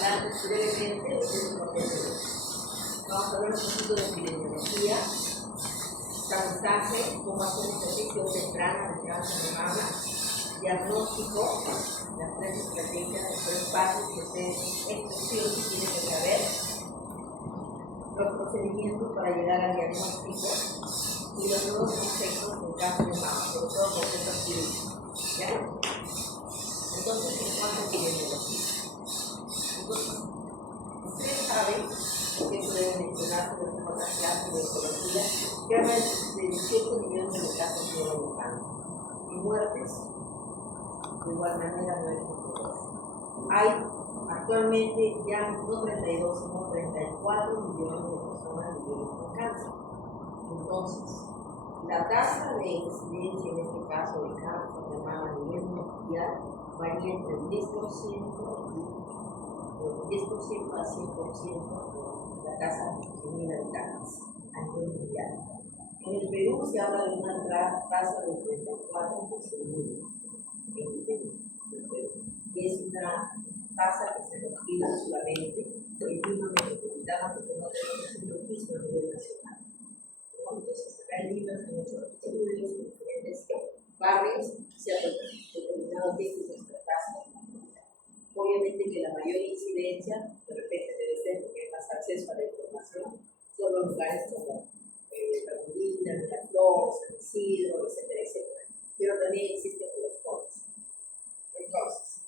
hablar brevemente de este proceso. Vamos a ver un poquito de epidemiología, tamizaje, cómo hacer detección temprana de cáncer de mama, diagnóstico, las tres estrategias, los tres pasos que ustedes tienen que saber, los procedimientos para llegar al diagnóstico y los nuevos conceptos en caso de mama, sobre todo conceptos quirúrgicos. ¿Ya? Entonces, en cuanto a epidemiología. Entonces, ustedes saben, que eso debe mencionar sobre la otra clase de oncología, que habla de 18 millones de casos de cáncer y muertes, de igual manera, 9.2. Hay actualmente ya no 32, sino 34 millones de personas viviendo con cáncer. Entonces, la tasa de incidencia, en este caso de cáncer de mama a nivel mundial, varía entre el 10% y 10% a 100% la tasa de 1.000 habitantes a nivel mundial. En el Perú se habla de una tasa de 34 por segundo en el Perú, que es una tasa que se respira solamente en Lima metropolitana, porque no tenemos un registro a nivel nacional. Entonces, acá en Lima se han hecho estudios en diferentes barrios, se han determinado qué es nuestra tasa. Obviamente que la mayor incidencia, de repente debe ser porque hay más acceso a la información, son los lugares como Carolina, Miraflores, San Isidro, etcétera, etcétera. Pero también existen los fondos. Entonces,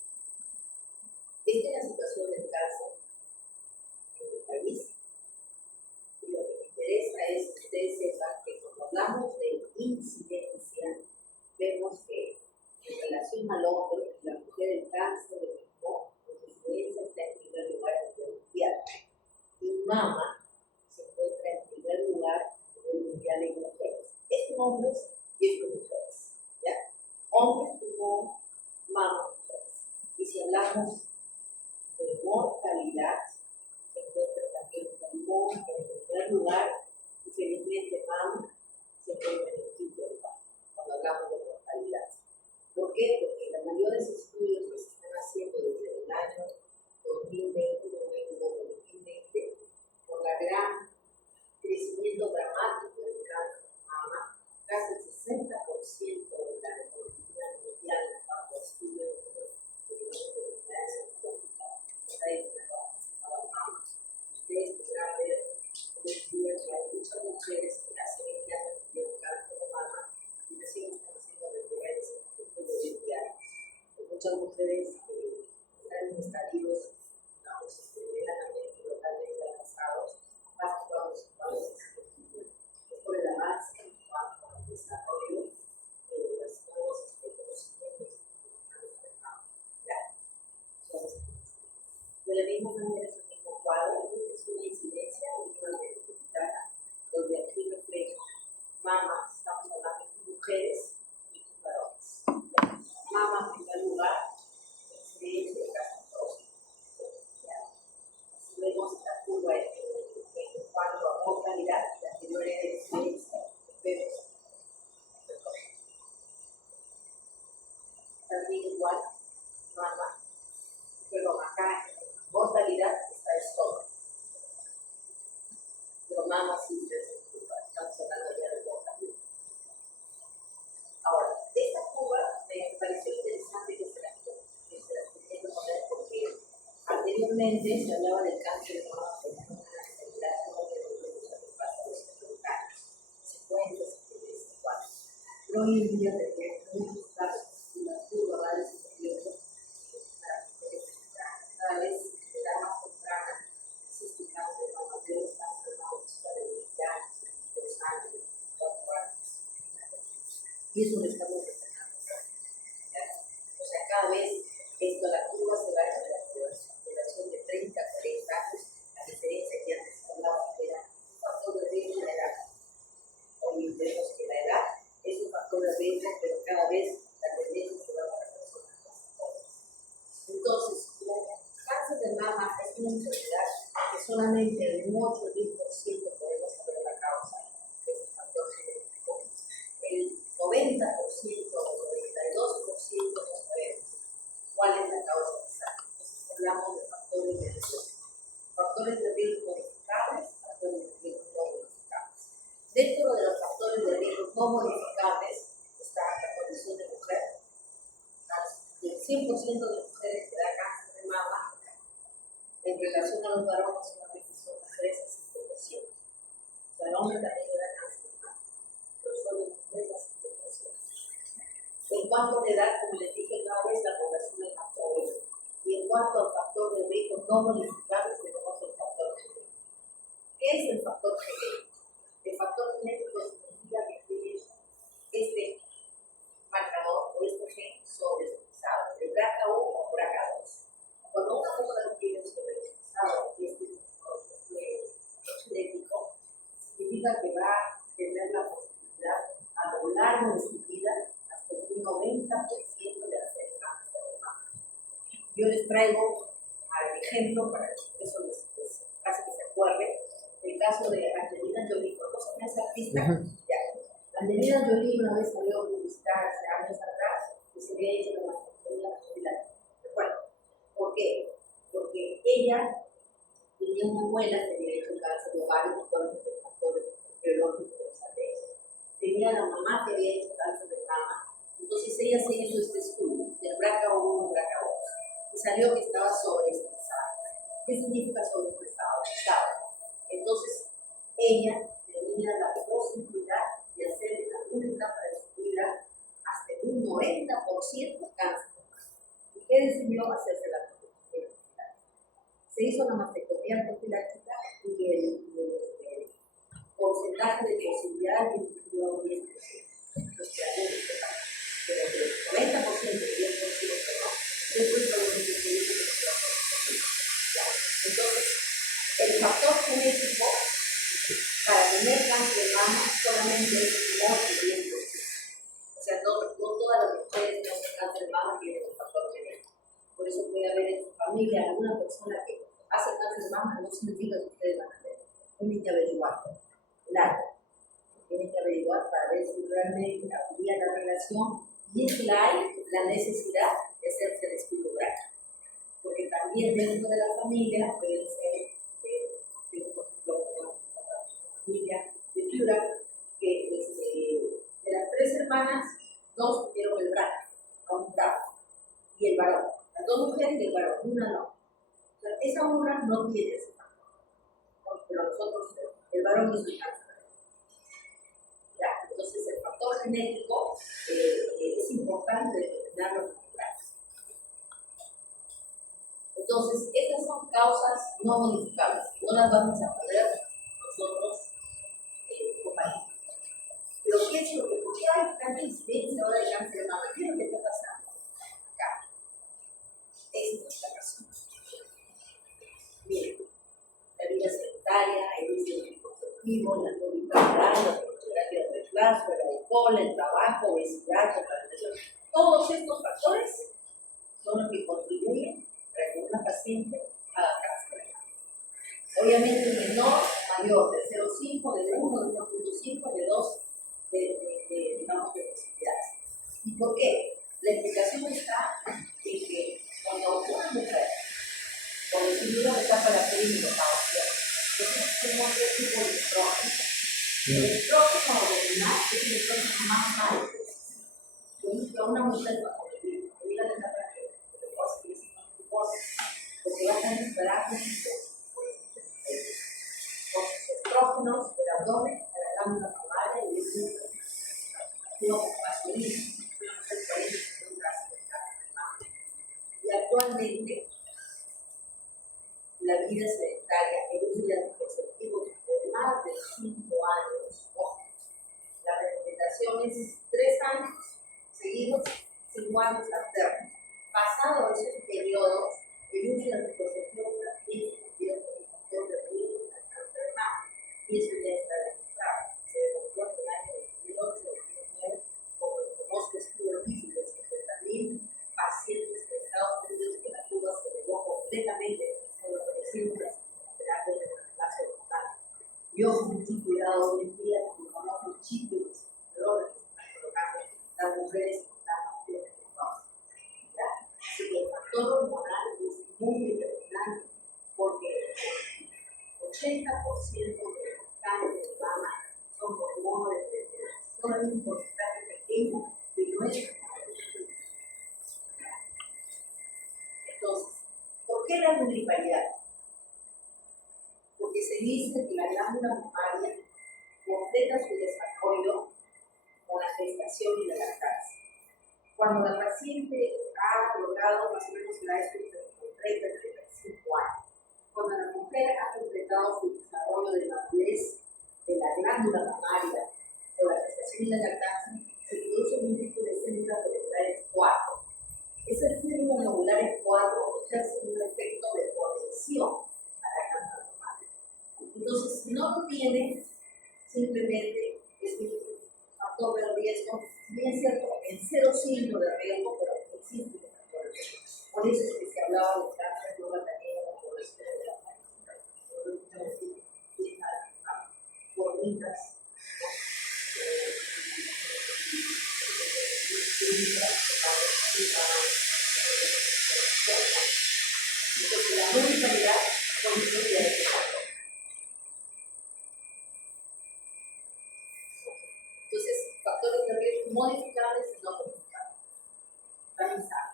esta es la situación del cáncer en el país. Y lo que me interesa es que ustedes sepan que cuando hablamos de incidencia, vemos que en relación al hombre y la mujer, el cáncer de pulmón, la incidencia está en primer lugar a nivel mundial. Y mama se encuentra en primer lugar a nivel mundial en mujeres. Es con hombres y es con mujeres. ¿Ya? Hombres, pulmón, mama, mujeres. Y si hablamos de mortalidad, se encuentra también pulmón en primer lugar, y felizmente mama se encuentra en el quinto lugar, cuando hablamos de mortalidad. ¿Por qué? Porque los mayores estudios que se están haciendo desde el año 2020, 2020, por la gran crecimiento dramático del cáncer de mama, casi el 60% de la economía mundial en cuanto a estudios de enfermedades oncológicas está destinado a mamas. Ustedes podrán ver un estudio que hay muchas mujeres que hace 20 años tuvieron cáncer de mama y recién están haciendo referencia de 20 años. Hay muchas mujeres que están en estadios, medianamente localmente avanzados, más cuando es por el avance en cuanto al desarrollo de los nuevos conocimientos de la de la misma manera, es el mismo cuadro, es una incidencia metropolitana, donde aquí refleja mama, estamos hablando de mujeres y varones. Mama, en primer lugar, incidencia de casos. Si vemos la curva en cuanto a mortalidad, la anterior era incidencia, vemos también igual, mama, pero acá en mortalidad está el estómago. Pero mama sí es curva, estamos hablando ya de mortalidad. Ahora, esta curva me pareció interesante que se la quisiera poner porque anteriormente se hablaba del cáncer de mama como una enfermedad que nos pasa a los 70 años, 50, 74. Pero hoy en día tenemos muchos casos y la curva va descendiendo cada vez de edad más temprana. Existe cáncer de mama, pero es cáncer de mama de 20 años, 22 años, 24 años. Y eso lo estamos destacando. O sea, cada vez la curva se va en la relación de 30 a 40 años, la diferencia que antes hablaba era un factor de riesgo de la edad. Hoy vemos que la edad es un factor de riesgo, pero cada vez la tendencia se va para personas más jóvenes. Entonces, como cáncer de mama es una enfermedad que solamente el 8 o 10% podemos saber la causa de este factor genético. El 90% o el 92% no sabemos cuál es la causa exacta. Entonces hablamos de factores de riesgo. 100% de mujeres que da cáncer de mama en relación a los varones solamente son 3 a 5%. O sea, el hombre también le da cáncer de mama, pero solo en 3 a 5%. En cuanto a la edad, como les dije, cada vez la población es más joven. Y en cuanto al factor de riesgo no modificable, tenemos el factor genético. ¿Qué es el factor genético? El factor genético significa que tiene este marcador o este gen sobreexpresado, el BRCA1 o BRCA2. Cuando una mujer tiene sobreexpresado este genético, significa que va a tener la posibilidad a lo largo de su vida hasta un 90% de hacer cáncer de mama. Yo les traigo al ejemplo para que eso les hace que se acuerde el caso de Angelina Jolie. ¿Conocen a esa artista? Ya. Angelina Jolie una vez salió a publicitar hace años atrás y se había hecho la mastectomía capilar. Bueno, ¿por qué? Porque ella tenía una abuela que había hecho cáncer de ovario, cuando es el factor biológico de esa vez. Tenía la mamá que había hecho cáncer de mama. Entonces ella se hizo este estudio del BRCA1 y BRCA2 y salió que estaba sobreexpresada. ¿Qué significa sobreexpresado? Entonces ella tenía la posibilidad de hacer en alguna etapa de su vida hasta un 90% cáncer. ¿Y qué decidió hacerse la mastectomía profiláctica? Se hizo la mastectomía profiláctica y el porcentaje de posibilidad disminuyó 10%. Pero el 90% y 10% no. Después solamente se dice que no. Entonces, el factor genético para tener cáncer de mama solamente es menor que 10%. O sea, no todas las mujeres que hacen cáncer de mama tienen el factor genético. Por eso puede haber en su familia alguna persona que hace cáncer de mama, no significa que ustedes van a tener. Tienen que averiguar. Claro. Tienen que averiguar para ver si realmente habría la relación y es que hay la necesidad de hacerse el estudio BRCA. Porque también dentro de la familia pueden ser, por ejemplo, una familia de Piura, que de las 3 hermanas, 2 tuvieron el BRCA, aumentado, y el varón. Las 2 mujeres y el varón, una no. O sea, esa una no tiene ese factor, pero nosotros, el varón es un cáncer. Entonces, el factor genético es importante determinarlo como BRCA. Entonces, estas son causas no modificables, no las vamos a poder nosotros comparar. Pero ¿qué es lo que por qué hay tanta incidencia ahora de cáncer de mama? ¿Qué es lo que está pasando? Acá. Esa es nuestra razón. Bien, la vida sedentaria, el uso de anticonceptivos, la poliparidad, la terapia de reemplazo, el alcohol, el tabaco, obesidad, contaminación. Todos estos factores son los que contribuyen para que una paciente haga cáncer de mama. Obviamente menor o mayor, de 0,5, de 1, de 1,5, de 2, digamos, de posibilidades. ¿Y por qué? La explicación está en que cuando una mujer, por decirlo una etapa de la perimenopausia, tenemos 3 tipos de estrógenos. El estrógeno hormonal es el estrógeno más alto. Yo uso a una mujer para vivir la etapa de porque va a estar esperando los estrógenos del abdomen, de la glándula mamaria y el útero masculino. Y actualmente, la vida sedentaria, el uso de anticonceptivos por más de 5 años, la recomendación es 3 años seguidos, 5 años alternos. Pasado esos periodos, el uso de anticonceptivos también se convierte en un factor de riesgo para el cáncer de mama. Y eso ya está demostrado. Se demostró en el año 2008-2009 con el famoso estudio RIS de 50.000 pacientes de Estados Unidos que la curva se elevó completamente con los pacientes de terapia de reemplazo hormonal. Yo con mucho cuidado hoy en día, como famosos chicos y los errores que se están colocando las mujeres con la de menopausia. Así que el factor hormonal es muy determinante porque el 80% de los cánceres de mama son hormonas determinadas. Solo hay un porcentaje pequeño que no es hormonal. ¿Por qué la nulliparidad? Porque se dice que la glándula mamaria completa su desarrollo con la gestación y la lactancia. Cuando la paciente ha logrado más o menos la edad de 30 a 35 años, cuando la mujer ha completado su desarrollo de madurez de la glándula mamaria o la gestación y la lactancia, se produce un tipo de células folliculares 4. Esas células folliculares 4 ejercen un efecto de protección a la glándula mamaria. Entonces, si no lo tiene, simplemente es un factor de riesgo. Bien cierto, en cero signo de riesgo, pero existe un factor de riesgo. Por eso es que se hablaba de cáncer de la también en la población de la bonitas. Entonces, la nulliparidad constituye este factor. Entonces, factores de riesgo modificables y no modificables. Revisar.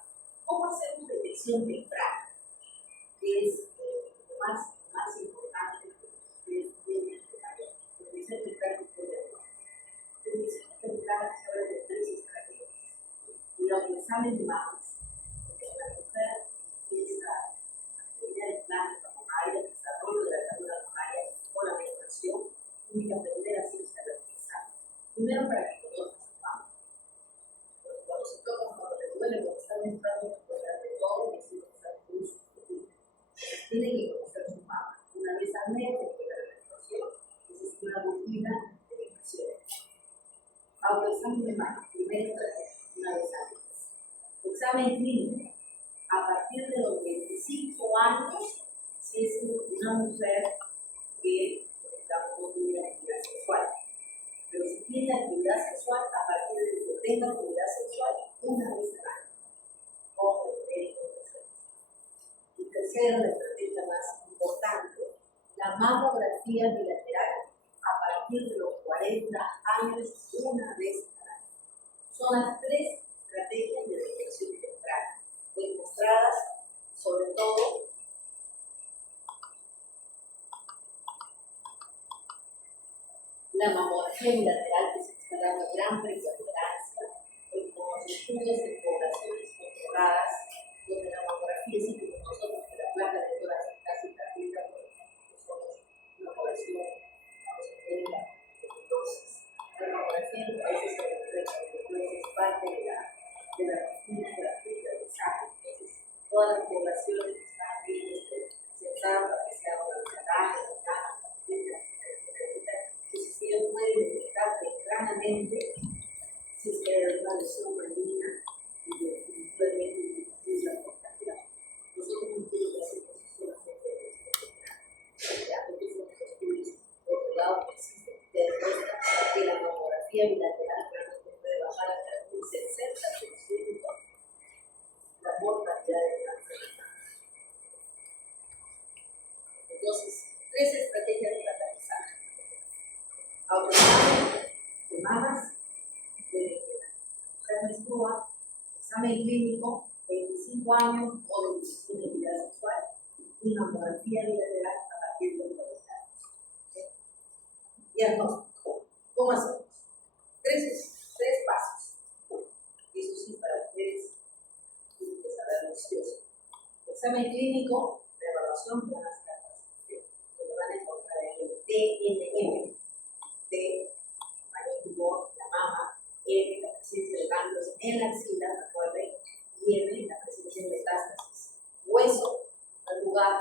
¿Cómo hacemos detección temprana? Que es lo más importante, que es bien necesario. Detección temprana es poderosa. Detección temprana se habla de 3 estrategias. Y los exámenes de mamas, porque la mujer empieza a tener el plan mamaria, el desarrollo de la glándula mamaria o la menstruación, tiene que aprender a hacerse realizar. Primero para que conozca su mama. Porque cuando se toca, cuando le duele, cuando está menstruando, se puede dar de todo y así está de luz. Tiene que conocer su mama. Una vez al mes, después de la menstruación, esa es una rutina de menstruación. Autoexamen de mama, primera estrategia, una vez al mes. Examen clínico, a partir de los 25 años, si es una mujer que no tiene actividad sexual. Pero si tiene actividad sexual, a partir de que tenga actividad sexual, una vez al año, con el médico de sexo. Y tercera, la estrategia más importante, la mamografía bilateral a partir de los 40 años, una vez al año. Son las 3 estrategias de detección temprana, demostradas sobre todo la mamografía bilateral, que se está dando gran preponderancia en los estudios de poblaciones controladas, donde la mamografía es como nosotros, que la placa de todas casi gratuita, por ejemplo, que somos una población hospitalaria. Entonces, la mamografía en países europeos es parte de la rutina gratuita de examen. Entonces, todas las poblaciones que están bien sentadas para que sea una ensalada, entonces, si ellos pueden detectar tempranamente si es que hay una lesión maligna y definitivamente la portación. Nosotros no tenemos que hacer solamente ya otros estudios, por otro lado, que existen, que demuestran que la mamografía bilateral realmente puede bajar hasta un 60% la mortalidad de cáncer. Entonces, 3 estrategias para realizar. Autoexamen de mamas, de la mujer menstrua, examen clínico, 25 años o de actividad sexual, y mamografía bilateral a partir de los 40 años. ¿Okay? Diagnóstico. ¿Cómo hacemos? 3 pasos. Y eso sí, para ustedes tienen que saber los dos. Examen clínico, de evaluación de las cartas. Que lo van a encontrar en el TNM. T, tamaño tumor, la mama, M, la presencia de ganglios en la axila, recuerden, y M, la presencia de metástasis. Hueso, primer lugar,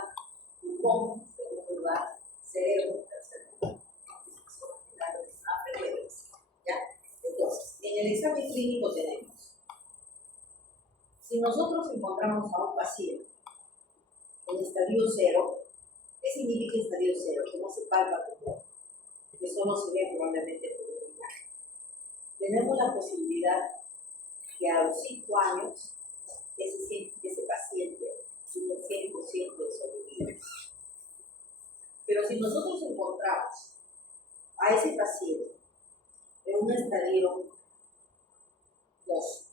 pulmón, segundo lugar, cerebro, tercer lugar. Son los datos anteriores. ¿Ya? Entonces, en el examen clínico tenemos, si nosotros encontramos a un paciente en estadio 0, ¿qué significa estadio 0? Que no se palpa tumor, que solo se ve probablemente por un imagen. Tenemos la posibilidad que a los 5 años ese paciente tiene 100% de sobrevivir. Pero si nosotros encontramos a ese paciente en un estadio 2,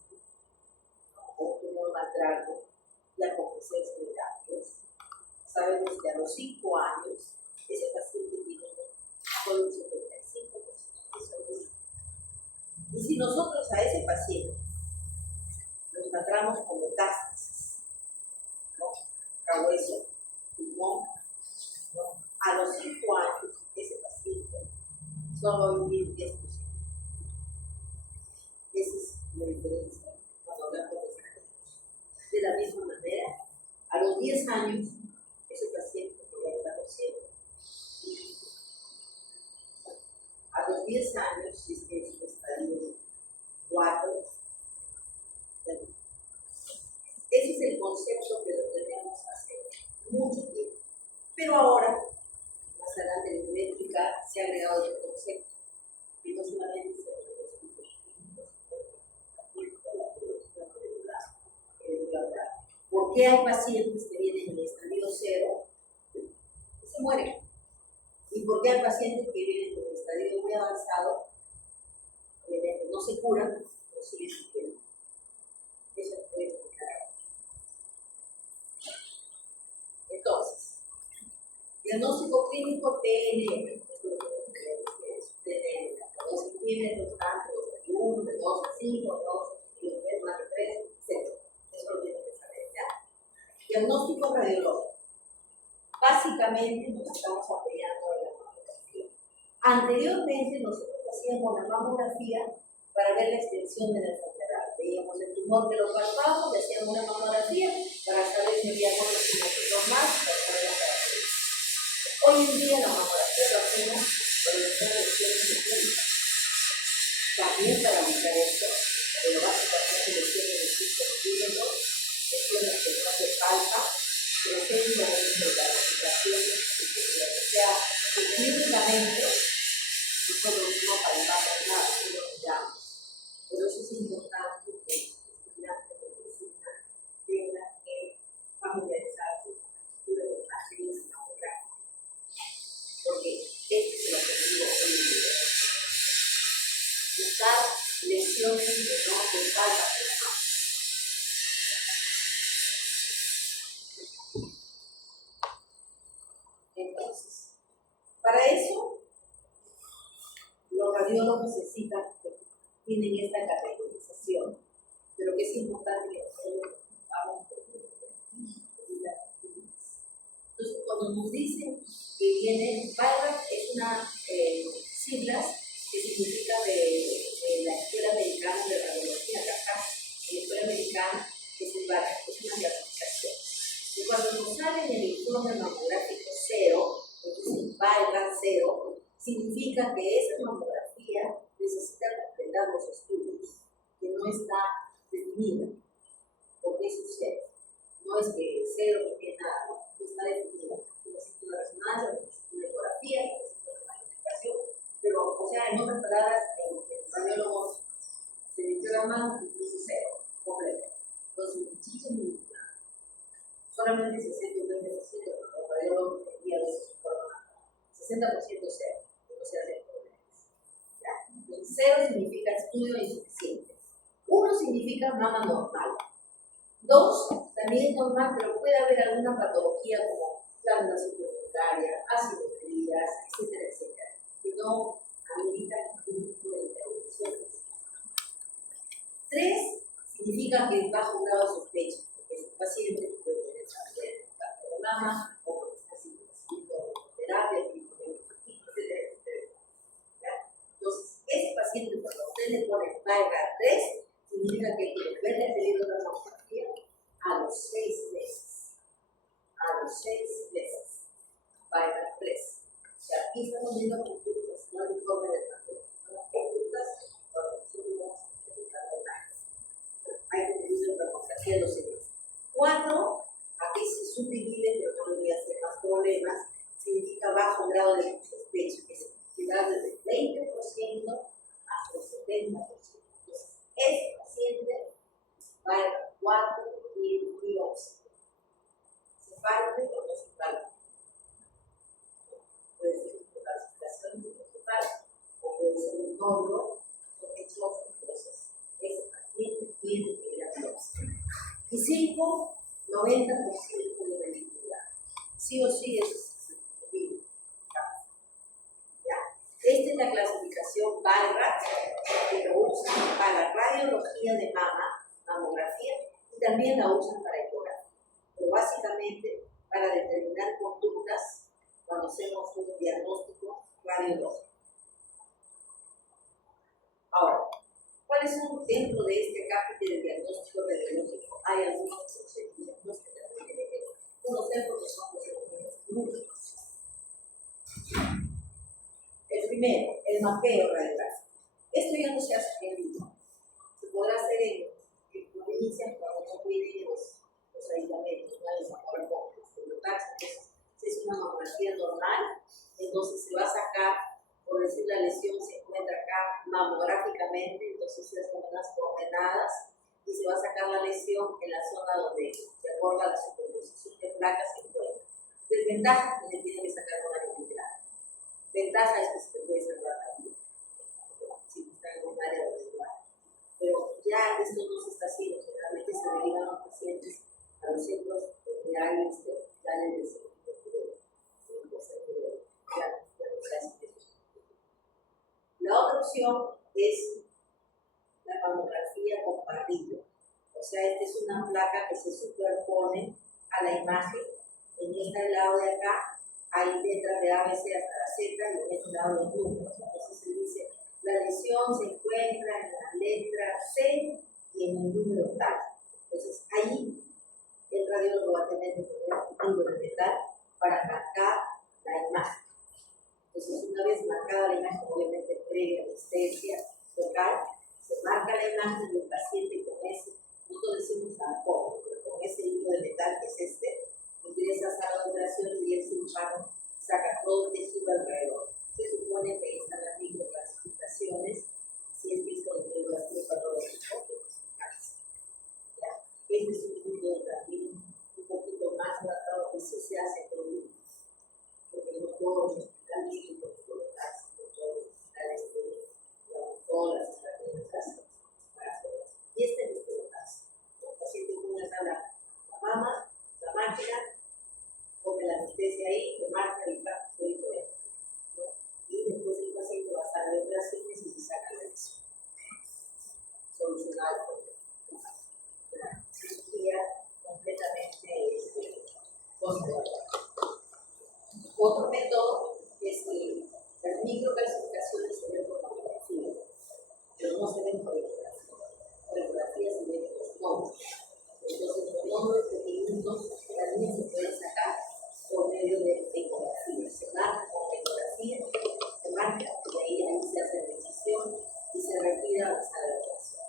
o tumor más grande, la competencia de cambios. Sabemos que a los 5 años ese paciente tiene solo un 75% de salud. Y si nosotros a ese paciente lo tratamos con metástasis, ¿no? Cahueso, pulmón, ¿no? A los 5 años ese paciente solo va a vivir un 10%. Esa es la diferencia cuando hablamos de estrategias. De la misma manera, a los 10 años ese paciente podría estar ciego. A los 10 años, si es que es un estadio 4, ese es el concepto que lo tenemos hace mucho tiempo. Pero ahora, más adelante en eléctrica, se ha agregado otro concepto, que no solamente se agregó los químicos, ¿por qué hay pacientes que vienen en el estadio 0 y se mueren? ¿Y por qué hay pacientes que vienen en el estadio muy avanzado, obviamente no se curan, pero siguen sufriendo? Eso se puede explicar. Entonces, diagnóstico clínico TNM, esto es lo que es TNM, 2 centímetros, tantos, de 1, de 2 a 5, 2, de 3, más de 3, etc. Eso lo tienen que saber, ¿ya? Diagnóstico radiológico. Básicamente nos estamos apoyando en la mamografía. Anteriormente nosotros hacíamos la mamografía para ver la extensión de la enfermedad. Veíamos el tumor que lo palpamos, le hacíamos una mamografía para saber si había cosas más, para saber la característica. Hoy en día la mamografía lo hacemos por el sistema de lesiones clínicas. También para buscar esto, pero básicamente lesiones de tipo clínico, lesiones que no se palpa, presencia de la aplicación, o sea, que clínicamente nosotros no palpamos nada, sino que miramos. Por eso es importante que el estudiante de medicina tenga que familiarizarse con la estructura de imágenes mamográficas. Porque este es el objetivo hoy en día. Buscar lesiones que no se palpan en la mano. Entonces, para eso, los radiólogos necesitan que tienen esta categorización, pero que es importante que nosotros vamos por entonces, cuando nos dicen que viene BIRAC, es una siglas que significa de la Escuela Americana de Radiología, acá, la Escuela Americana es el BIRAC, es una clasificación. Y cuando nos sale en el informe mamográfico 0, entonces BIRAC 0, significa que esa mamografía necesita completar los estudios, que no está definida. ¿Por qué sucede? No es que 0 no tiene nada, no está definida. Necesita una resonancia, necesita una ecografía, necesita una magnificación, pero, o sea, en otras palabras, el radiólogo se metió la mano y puso 0, completo. Entonces, ni chicha ni nada. Solamente 60 o 20%, porque el radiólogo tenía a veces su forma más. 60% 0, que no se hace problemas. Entonces, 0 significa estudio insuficiente. 1 significa mama normal. 2 también es normal, pero puede haber alguna patología como glándula suprarrenal, acidofilia, etcétera, etcétera, que no amerita ningún tipo de intervención. 3 significa que es bajo grado de sospecha, porque ese paciente puede tener también cáncer de mama o porque está haciendo terapia, etcétera, etcétera. Entonces, ese paciente, cuando usted le pone BIRAC 3, significa que hay que volverle a pedir otra mamografía a los 6 meses. A los 6 meses. BIRAC 3. O sea, aquí estamos viendo conductas, no el informe del paciente. Las conductas, cuando nosotros vamos a identificar el año. Hay que pedir otra mamografía a los 6 meses. 4, aquí se subdivide, pero no le voy a hacer más problemas, significa bajo grado de sospecha, que se da desde el 20% hasta el 70%. Entonces, este paciente va a 4 y 11. ¿Se palpe o no se palpe? Puede ser una clasificación de no se palpe, o puede ser un nódulo sospechoso. Entonces, ese paciente tiene que ir a biopsia. Y 5, 90% de benignicidad. Sí o sí es benigno. Esta es la clasificación BI-RADS que lo usan para radiología de mama, mamografía, y también la usan para ecografía. Pero básicamente para determinar conductas cuando hacemos un diagnóstico radiológico. Ahora, ¿cuáles son dentro de este capítulo de diagnóstico radiológico? Hay algunos procedimientos que también tienen que conocer porque son procedimientos quirúrgicos. El primero, el mapeo radiográfico. Esto ya no se hace en vivo. Se podrá hacer en provincias cuando no cuiden los aislamientos, no hay laboratorios. Entonces, si es una mamografía normal, entonces se va a sacar, por decir la lesión se encuentra acá mamográficamente, entonces se hacen unas coordenadas y se va a sacar la lesión en la zona donde, de acuerdo a la superposición de placas, se encuentra. Desventaja que se tiene que sacar una miligrama. Ventaja es que se puede salvar la vida, si está en un área donde no hay. Pero ya esto no se está haciendo, generalmente se derivan los pacientes a los centros donde hay hospitales de servicio de la otra opción es la mamografía con parrillo. O sea, esta es una placa que se superpone a la imagen. En este lado de acá hay letras de ABC hasta la Z y en este lado los números. Entonces se dice, la lesión se encuentra en la letra C y en el número tal. Entonces ahí el radiólogo va a tener un punto de metal para marcar la imagen. Entonces una vez marcada la imagen, obviamente previa anestesia local, se marca la imagen del paciente con ese, nosotros decimos tampoco, pero con ese hilo de metal que es este, ingresa a sala de operaciones y el cirujano saca todo el tejido alrededor. Se supone que ahí están las microclasificaciones, si es que esto de lo patológico, que es un cáncer. Este es un punto también un poquito más tratado que sí se hace con niños, porque no todos los hospitales y todos los hospitales tienen todas las estrategias para hacerlas. Y este es el caso. El paciente con una sala la mama, la máquina, pone la anestesia ahí, lo marca y va, solito entra. Y después el paciente va a estar de operaciones y se saca la lesión. Solucionar el problema. La cirugía completamente conservadora. Otro método es que las microclasificaciones se ven por mamografía, pero no se ven por ecografía. Por ecografía se ven los nódulos. Entonces, los nódulos pequeñitos también se pueden sacar por medio de ecografía. Se marca con ecografía, se marca y ahí se hace la decisión y se retira a la sala de operaciones.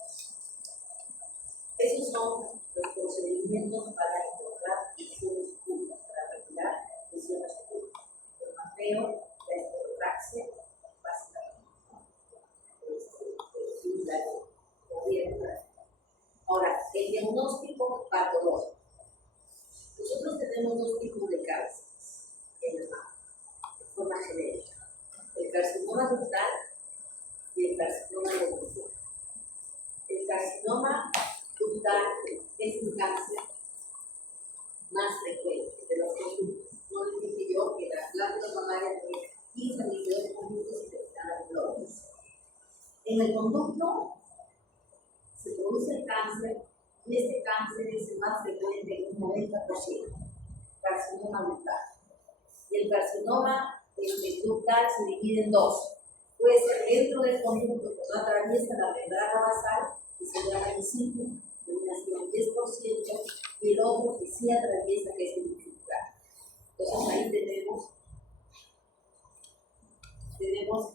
Esos son los procedimientos para encontrar lesiones ocultas, para retirar lesiones ocultas. El mapeo, la estocopraxia, básicamente. Ahora, el diagnóstico patológico. Nosotros tenemos dos tipos de cánceres en el mapa, de forma genérica. El carcinoma ductal y el carcinoma de ductal. El carcinoma ductal es un cáncer más frecuente de los conductos. No les dije yo que las glándulas mamarias tienen 15 a 22 conductos y terminan glóbulos. En el conducto se produce el cáncer y este cáncer es el más frecuente en un 90%, carcinoma ductal. Y el carcinoma ductal se divide en dos. Puede ser dentro del conducto que no atraviesa la membrana basal, que se llama en situ, terminación 10%, y el otro que sí atraviesa, que es el infiltrado. Entonces ahí tenemos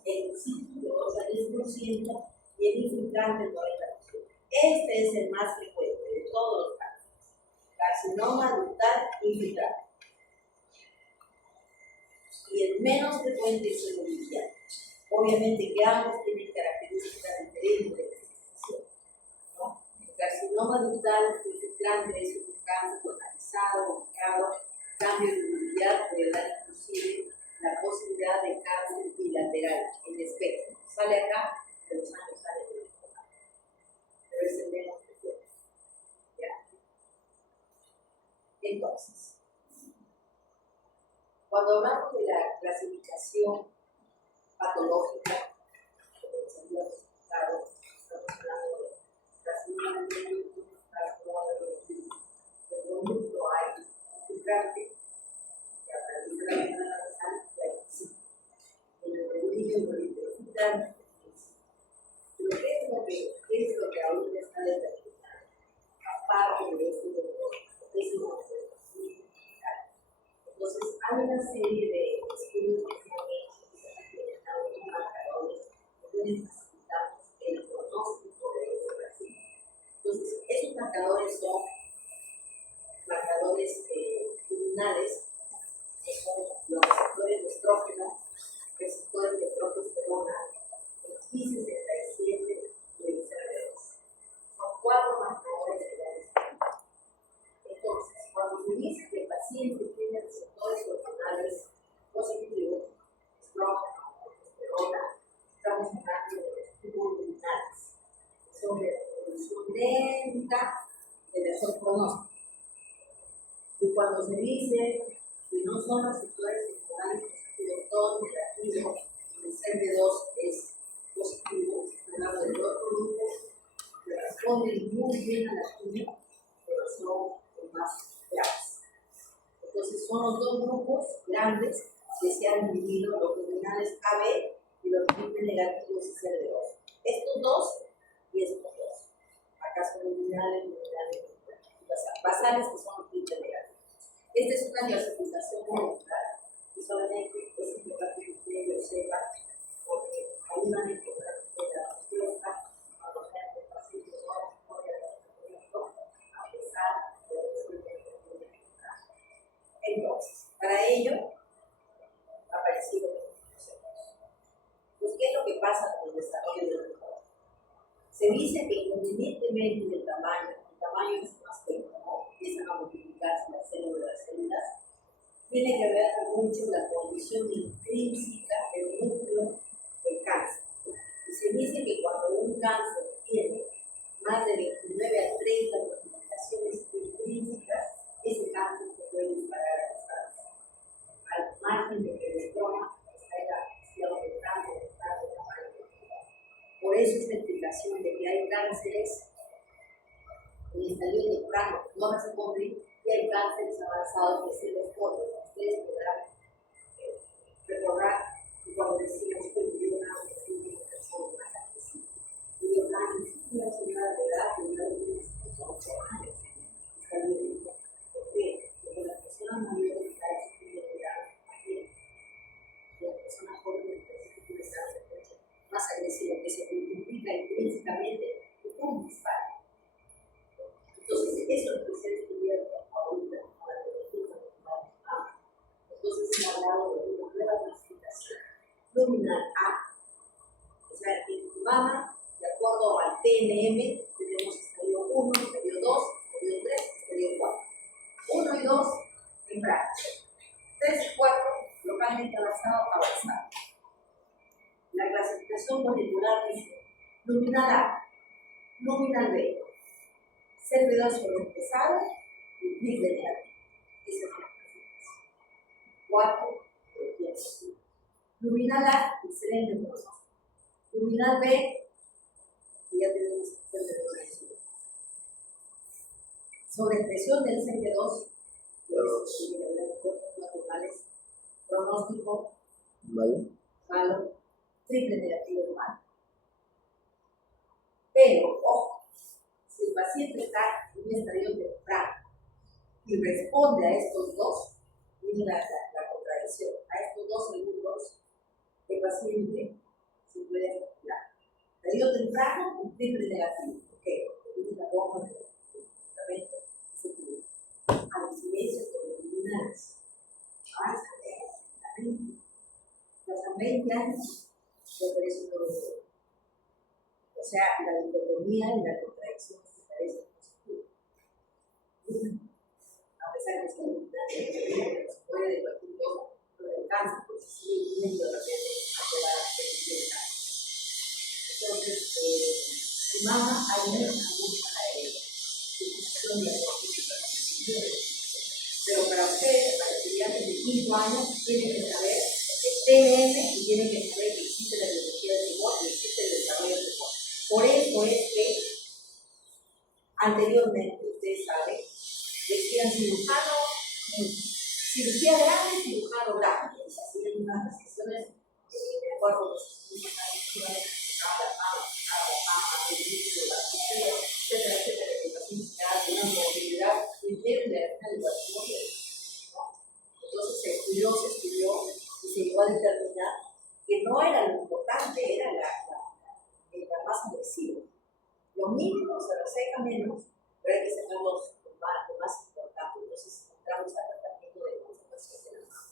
el situ, que roza el 10%, y el infiltrante el 90%. Este es el más frecuente de todos los cánceres. Carcinoma ductal infiltrado. Y el menos frecuente es el urobiliar. Obviamente que ambos tienen características diferentes de presentación, ¿no? El carcinoma ductal infiltrante es un cáncer localizado, ubicado, cambio de urobiliar puede dar inclusive la posibilidad de cáncer bilateral en el espectro. Sale acá, de los años sale de la pero es el menos frecuente. ¿Ya? Entonces, cuando hablamos de la clasificación patológica, como se había explicado, estamos hablando de carcinoma de donde hay filtrante que aparece la vena nasal y ahí sí. En el predominio y el filtrante. Pero ¿qué es lo que ahorita está determinado? Aparte de este doctor, es lo que entonces, hay una serie de estudios que se han hecho que se han implementado en marcadores que pueden facilitarnos el pronóstico de ese paciente. Entonces, esos marcadores son marcadores luminales, que son los receptores de estrógeno, receptores de progesterona, el Ki-67 y el CRB2. Son 4 marcadores que ya les. Entonces, cuando se dice que el paciente tiene receptores hormonales positivos, estrógeno, progesterona, estamos hablando de los tubos luminales, que son de evolución lenta de mejor pronóstico. Y cuando se dice que no son receptores hormonales positivos, todos negativos, el CRB2 es positivo, hablando de dos productos que responden muy bien a la quimio, pero son más graves. Entonces son los dos grupos grandes que se han dividido, los luminales AB y los triple negativos y CRB2. Estos dos y estos dos. Acá son luminales, basales que son los triple negativos. Esta es una clasificación molecular y solamente es importante que ustedes lo sepan porque ahí van a encontrar la respuesta a los que el paciente no responde al tratamiento a pesar de entonces, para ello, ha aparecido los conceptos. Pues, ¿qué es lo que pasa con el desarrollo del mejor? Se dice que independientemente del tamaño, el tamaño es un aspecto, ¿no? Empiezan a multiplicarse las células, tiene que ver mucho la condición intrínseca del núcleo del cáncer. Y se dice que cuando un cáncer tiene más de 29 a 30 modificaciones intrínsecas, ese cáncer se puede disparar a distancia. Al margen de que el estroma está demasiado de tamaño. Por eso esta explicación de que hay cánceres en estadio temprano no responden y hay cánceres avanzados que se responden. Ustedes podrán recordar que cuando decíamos que el una persona más agresiva, y los cánceres es una señora de edad que ya tiene 8 años. Está bien. ¿Por qué? Porque las personas mayores de edad tienen edad también. Las personas jóvenes tienen cáncer más agresivo que se multiplica intrínsecamente y un disparo. Entonces, eso es lo que se ha descubierto ahorita para la medicina normal. Entonces, se ha hablado de una nueva clasificación luminal A. O sea, en mama, de acuerdo al TNM, tenemos estadio 1, estadio 2, estadio 3, estadio 4. 1 y 2, temprano. 3 y 4, localmente avanzado. La clasificación molecular dice luminal A, luminal B, CRB2 sobrepesado y triple negativo. Esa es la clasificación. 4, luminal A, excelente pronóstico. Luminal B, y ya tenemos CRB2 sobreexpresión del CRB2, naturales, pronóstico malo, triple negativo malo. Pero, ojo, si el paciente está en un estadio temprano y responde a estos dos, miren la contradicción, a estos dos segundos, el paciente se puede afectar. Estadio temprano y triple negativo. ¿Por qué? Porque tiene la bomba de tratamiento y se cubre. A los silencios luminales. Pasan 20 años, pero eso no lo sé. O sea, la dicotomía y la contradicción se parecen positivas. A pesar de que se puede de cualquier cosa, pero el cáncer, porque sigue viviendo de repente a llevar a el cáncer. Entonces, en mama hay mucha discusión de la quinto año tiene que saber el TNM y tiene que saber que existe la biología del tumor y existe el desarrollo del tumor. Por eso es que anteriormente, ustedes saben, decían cirujano, cirugía grande, cirujano grande. Y se hacían unas restricciones, de acuerdo a los estudios cada mama, el inicio, la costilla, etcétera, etcétera, que pacientes que una movilidad interna de la evaluación. Entonces se estudió y se llegó a determinar que no era lo importante, era la más agresiva. Lo mínimo se reseca menos, pero hay que sacar lo más importante. Entonces entramos al tratamiento de conservación de la mama.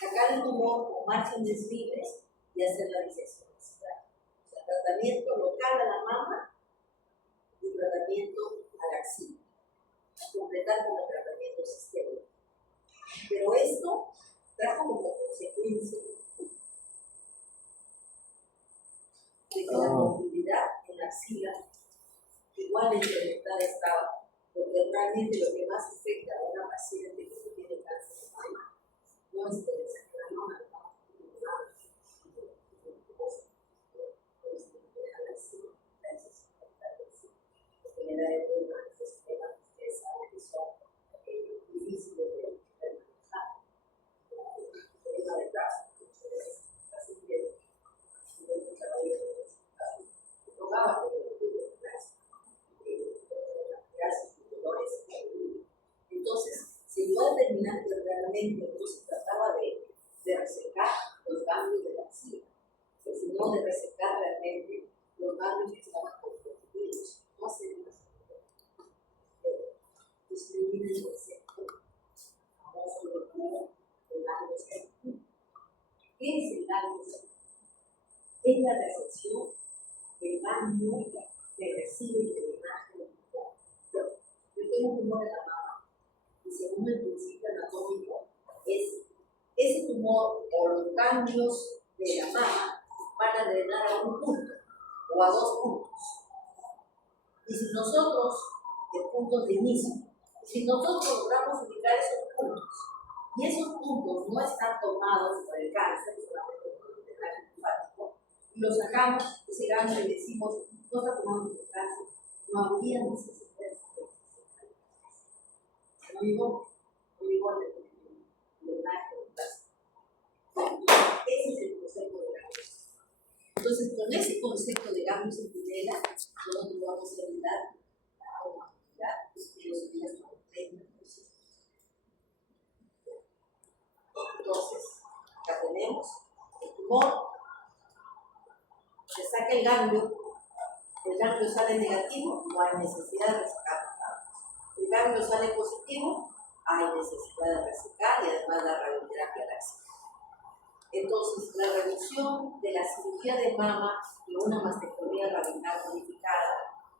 Sacar el tumor con márgenes libres y hacer la disección axilar. O sea, tratamiento local a la mama y tratamiento a la axila. Completar con el tratamiento sistémico. Pero esto trajo como consecuencia de que la movilidad en la axila igual incrementada estaba, porque realmente lo que más afecta a una paciente que tiene cáncer de mama no es que le saque la mama, porque le da el problema de estos temas que ustedes saben que son difíciles de manejar. El tema de caso, así que mucha mayoría tocaba con el estudio de clase. Entonces, se iba a determinar que realmente no se trataba de resecar los ganglios de la axila, sino de resecar realmente los ganglios que estaban comprometidos, no hacer una disminuir el concepto famoso del ganglio central. ¿Qué es el ganglio central? Es la recepción del ganglio que recibe el drenaje del tumor. Yo tengo un tumor en la mama y según el principio anatómico, ese tumor o los ganglios de la mama van a drenar a un punto o a dos puntos. Y si nosotros, de puntos de inicio, si nosotros logramos ubicar esos puntos y esos puntos no están tomados por el cáncer, solamente por el drenaje linfático, y lo sacamos, ese ganglio y decimos, no está tomando por el cáncer, no habría necesidad de hacer. No digo el drenaje linfático. Ese es el concepto de ganglio. Entonces, con ese concepto de ganglio centinela, nosotros vamos a evitar la movilidad de los días con 30%. Entonces, acá tenemos el tumor, se saca el ganglio sale negativo, no hay necesidad de resecar. El ganglio sale positivo, hay necesidad de resecar y además la radioterapia láser. Entonces, la reducción de la cirugía de mama y una mastectomía radical modificada,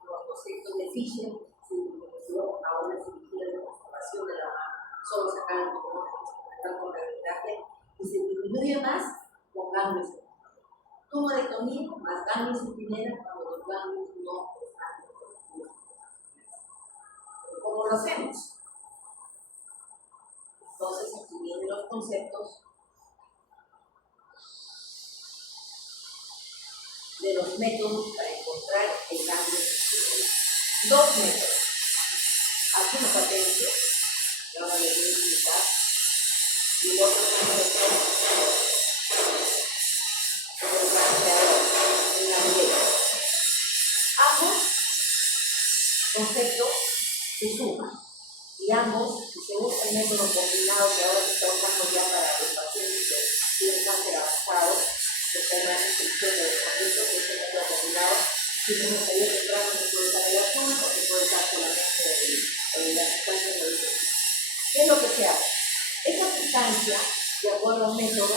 los conceptos de Fischer, se introdujo a una cirugía de conservación de la mama, solo sacar el tumor con radioterapia y se disminuye más con ganglios. Tumorectomía más ganglios centinela cuando los ganglios no están comprometidos. ¿Cómo lo hacemos? Entonces, aquí vienen los conceptos de los métodos para encontrar el ganglio centinela. Dos métodos. Aquí lo patente, y ahora les voy a explicar. Y el otro concepto ambos conceptos se suman y ambos se usa el método combinado que ahora se está usando ya para los pacientes que tienen cáncer avanzado, que tengan infección de los conceptos, que es el método combinado. Si no nos ayuda temprano, se puede usar el azul o se puede usar solamente la sustancia de origen. ¿Qué es lo que se hace? Esta sustancia, de acuerdo al método,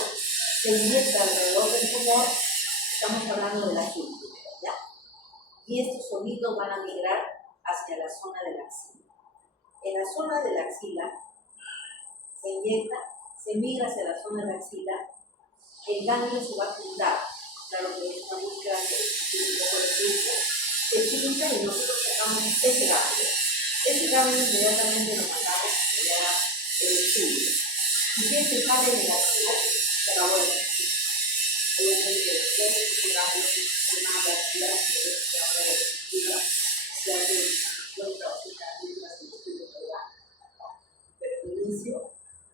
se inyecta alrededor del tumor, estamos hablando del azul, ¿ya? Y estos sólidos van a migrar hacia la zona de la axila. En la zona de la axila se inyecta, se migra hacia la zona de la axila, el ganglio se va a pintar, claro que es una búsqueda que tiene un poco de tiempo, se pinta y nosotros sacamos ese ganglio. Ese ganglio inmediatamente lo mandamos a el estudio. Y bien se sale de la axila, se acabó la axila. Obviamente, después de que pongamos una axila, que ahora es axila, se hace cuenta o se cambia la situación de verdad. Pero al inicio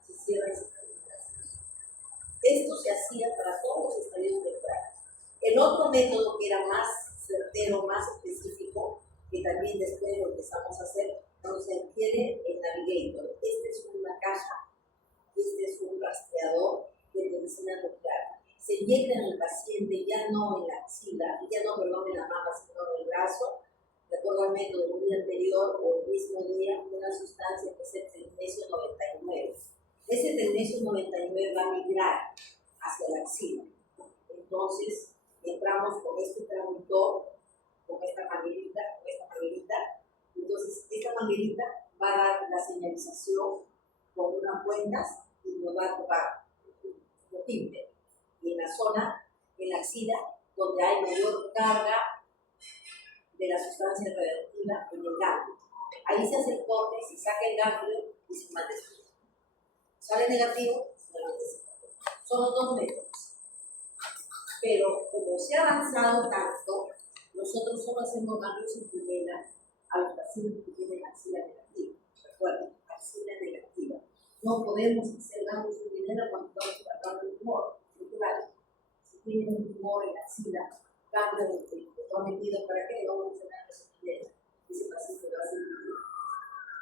se cierra y se termina. Esto se hacía para todos los estadios tempranos. El otro método que era más certero, más específico, que también después lo empezamos a hacer, nos adquiere el Navigator. Este es una caja, este es un rastreador de medicina nuclear. Se inyecta en el paciente, ya no en la axila, ya no, perdón, en la mama, sino en el brazo, de acuerdo al método de un día anterior o el mismo día, una sustancia que es el tecnesio 99. Ese tecnesio 99 va a migrar hacia la axila. Entonces, entramos con este traductor, con esta manguerita, entonces esta manguerita va a dar la señalización con unas cuentas y nos va a tocar el timbre. Y en la zona, en la axila, donde hay mayor carga de la sustancia radioactiva en el ganglio. Ahí se hace el corte, se saca el ganglio y se manda el flujo. Sale negativo, son los dos métodos. Pero como se ha avanzado tanto, nosotros solo hacemos ganglios en primera a los pacientes que tienen axila negativa. Recuerden, axila negativa. No podemos hacer ganglios en primera cuando estamos tratando el tumor. Si tienen un tumor en la axila, ganglio que está metido para que no vamos a hacer ganglios en primera. Ese paciente va a ser vivo.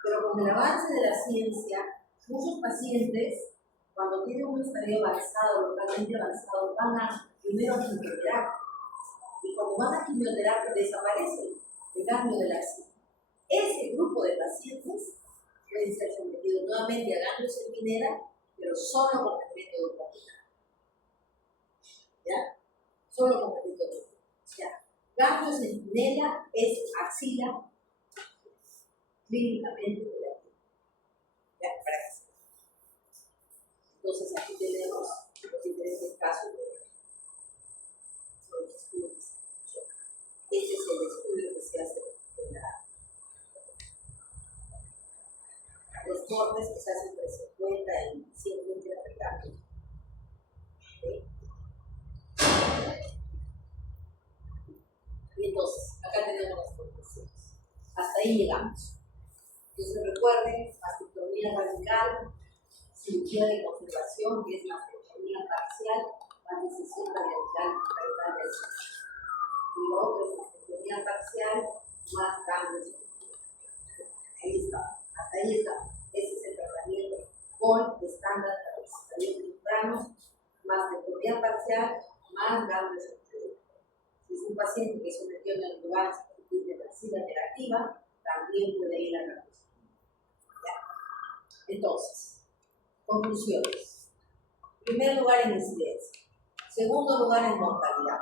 Pero con el avance de la ciencia, muchos pacientes, cuando tienen un estadio avanzado, localmente avanzado, van a primero a quimioterapia. Y cuando van a quimioterapia desaparece el ganglio de la axila. Ese grupo de pacientes pueden ser sometidos nuevamente a ganglios en minera, pero solo con el método capilar. ¿Ya? Solo con el método capilar. ¿Ya? Ganglios en minera es axila clínicamente negativa. ¿Ya? Para que se vea. Entonces aquí tenemos los diferentes casos de los estudios que se han hecho. Este es el estudio que se hace en los cortes que se hacen entre 50 y 100 milímetros de cambio. Y entonces, acá tenemos las conclusiones. Hasta ahí llegamos. Entonces recuerden, mastectomía radical, cirugía de conservación, que es mastectomía parcial, la decisión radical del sexo. Y lo otro es mastectomía parcial, más cambios. Ahí está, hasta ahí está. Ese es el tratamiento con estándar para los estadios tempranos, mastectomía parcial, más cambios. Si es un paciente que sometió en el lugar de la axila negativa, también puede ir a la costumbre. Entonces, conclusiones. Primer lugar en incidencia. Segundo lugar en mortalidad.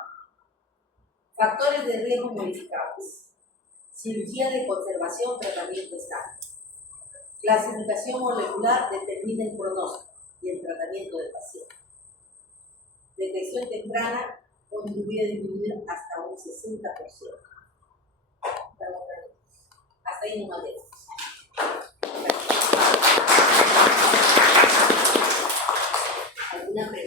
Factores de riesgo modificables. Cirugía de conservación, tratamiento estándar. Clasificación molecular determina el pronóstico y el tratamiento del paciente. Detección temprana contribuye a disminuir hasta un 60%. Hasta ahí no más lejos. ¿Alguna pregunta?